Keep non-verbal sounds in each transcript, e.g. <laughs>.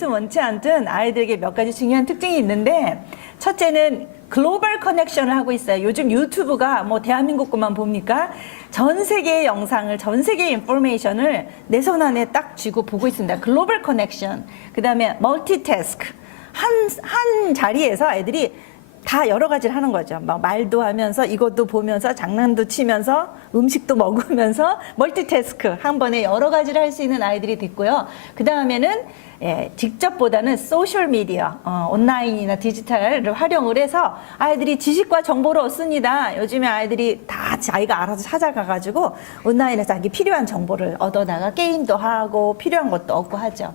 원튼 원치 않든 아이들에게 몇 가지 중요한 특징이 있는데 첫째는 글로벌 커넥션을 하고 있어요. 요즘 유튜브가 뭐 대한민국 것만 봅니까? 전 세계의 영상을, 전 세계의 인포메이션을 내 손 안에 딱 쥐고 보고 있습니다. 글로벌 커넥션. 그 다음에 멀티태스크. 한, 한 자리에서 애들이 다 여러 가지를 하는 거죠. 막 말도 하면서 이것도 보면서 장난도 치면서 음식도 먹으면서 <laughs> 멀티태스크 한 번에 여러 가지를 할 수 있는 아이들이 됐고요. 그 다음에는 예, 직접보다는 소셜 미디어, 어, 온라인이나 디지털을 활용을 해서 아이들이 지식과 정보를 얻습니다. 요즘에 아이들이 다 자기가 알아서 찾아가가지고 온라인에서 자기 필요한 정보를 얻어다가 게임도 하고 필요한 것도 얻고 하죠.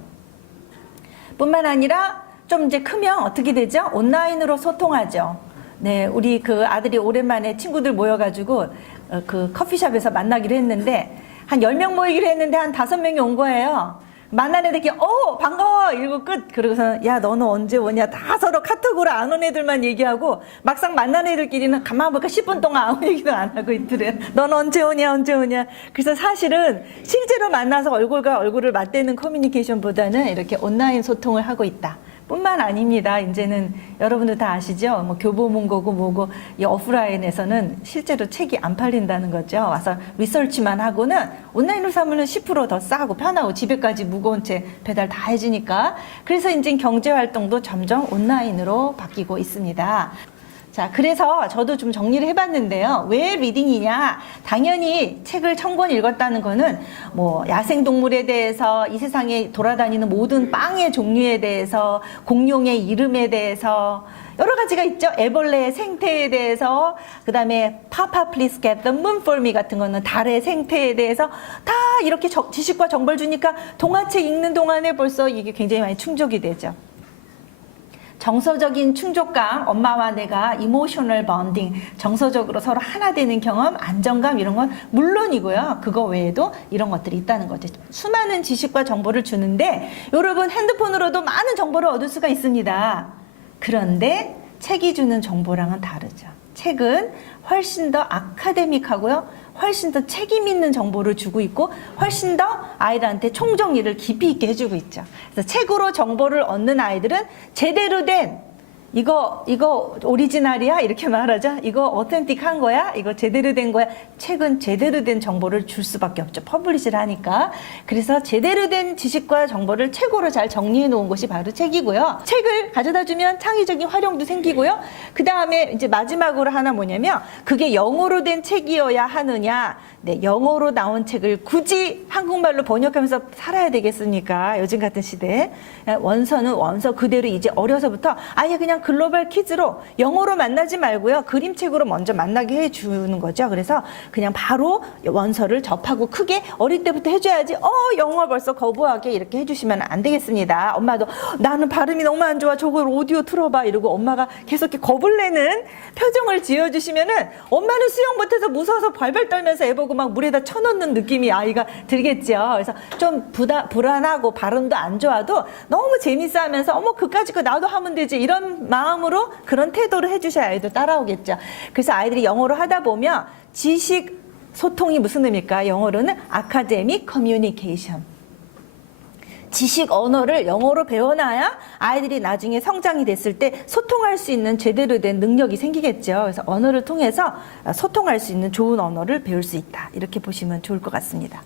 뿐만 아니라 좀 이제 크면 어떻게 되죠? 온라인으로 소통하죠. 네, 우리 그 아들이 오랜만에 친구들 모여가지고 어, 그 커피숍에서 만나기로 했는데 한 10명 모이기로 했는데 한 5명이 온 거예요. 만난 애들끼리 어 반가워! 이러고 끝. 그러고서 야 너는 언제 오냐? 다 서로 카톡으로 안 온 애들만 얘기하고 막상 만난 애들끼리는 가만 보니까 10분 동안 아무 얘기도 안 하고 있더래 넌 언제 오냐? 언제 오냐? 그래서 사실은 실제로 만나서 얼굴과 얼굴을 맞대는 커뮤니케이션보다는 이렇게 온라인 소통을 하고 있다 뿐만 아닙니다. 이제는 여러분들 다 아시죠? 뭐 교보문고고 뭐고 이 오프라인에서는 실제로 책이 안 팔린다는 거죠. 와서 리서치만 하고는 온라인으로 사면은 10%더 싸고 편하고 집에까지 무거운 책 배달 다 해주니까 그래서 이제 경제 활동도 점점 온라인으로 바뀌고 있습니다. 자, 그래서 저도 좀 정리를 해봤는데요. 왜 리딩이냐? 당연히 책을 천 권 읽었다는 거는 뭐 야생동물에 대해서 이 세상에 돌아다니는 모든 빵의 종류에 대해서 공룡의 이름에 대해서 여러 가지가 있죠. 애벌레의 생태에 대해서 그 다음에 파파 플리스 겟 the moon for me 같은 거는 달의 생태에 대해서 다 이렇게 저- 지식과 정보를 주니까 동화책 읽는 동안에 벌써 이게 굉장히 많이 충족이 되죠. 정서적인 충족감, 엄마와 내가 이모셔널 번딩, 정서적으로 서로 하나 되는 경험, 안정감 이런 건 물론이고요. 그거 외에도 이런 것들이 있다는 거죠. 수많은 지식과 정보를 주는데 여러분 핸드폰으로도 많은 정보를 얻을 수가 있습니다. 그런데 책이 주는 정보랑은 다르죠. 책은 훨씬 더 아카데믹하고요. 훨씬 더 책임 있는 정보를 주고 있고 훨씬 더 아이들한테 총정리를 깊이 있게 해주고 있죠. 그래서 책으로 정보를 얻는 아이들은 제대로 된 이거 이거 오리지널이야 이렇게 말하죠. 이거 어텐틱한 거야. 이거 제대로 된 거야. 책은 제대로 된 정보를 줄 수밖에 없죠. 퍼블리시를 하니까. 그래서 제대로 된 지식과 정보를 책으로 잘 정리해 놓은 것이 바로 책이고요. 책을 가져다 주면 창의적인 활용도 생기고요. 그 다음에 이제 마지막으로 하나 뭐냐면 그게 영어로 된 책이어야 하느냐. 네, 영어로 나온 책을 굳이 한국말로 번역하면서 살아야 되겠습니까? 요즘 같은 시대에. 원서는 원서 그대로 이제 어려서부터 아예 그냥 글로벌 키즈로 영어로 만나지 말고요. 그림책으로 먼저 만나게 해주는 거죠. 그래서 그냥 바로 원서를 접하고 크게 어릴 때부터 해줘야지, 어, 영어 벌써 거부하게 이렇게 해주시면 안 되겠습니다. 엄마도 나는 발음이 너무 안 좋아. 저걸 오디오 틀어봐. 이러고 엄마가 계속 이렇게 겁을 내는 표정을 지어주시면은 엄마는 수영 못해서 무서워서 발발 떨면서 애 보고 막 물에다 쳐넣는 느낌이 아이가 들겠죠. 그래서 좀 부다, 불안하고 발음도 안 좋아도 너무 재밌어 하면서 어머 그까짓 거 나도 하면 되지 이런 마음으로 그런 태도를 해주셔야 아이들 따라오겠죠. 그래서 아이들이 영어로 하다 보면 지식 소통이 무슨 의미입니까? 영어로는 아카데믹 커뮤니케이션. 지식 언어를 영어로 배워놔야 아이들이 나중에 성장이 됐을 때 소통할 수 있는 제대로 된 능력이 생기겠죠. 그래서 언어를 통해서 소통할 수 있는 좋은 언어를 배울 수 있다. 이렇게 보시면 좋을 것 같습니다.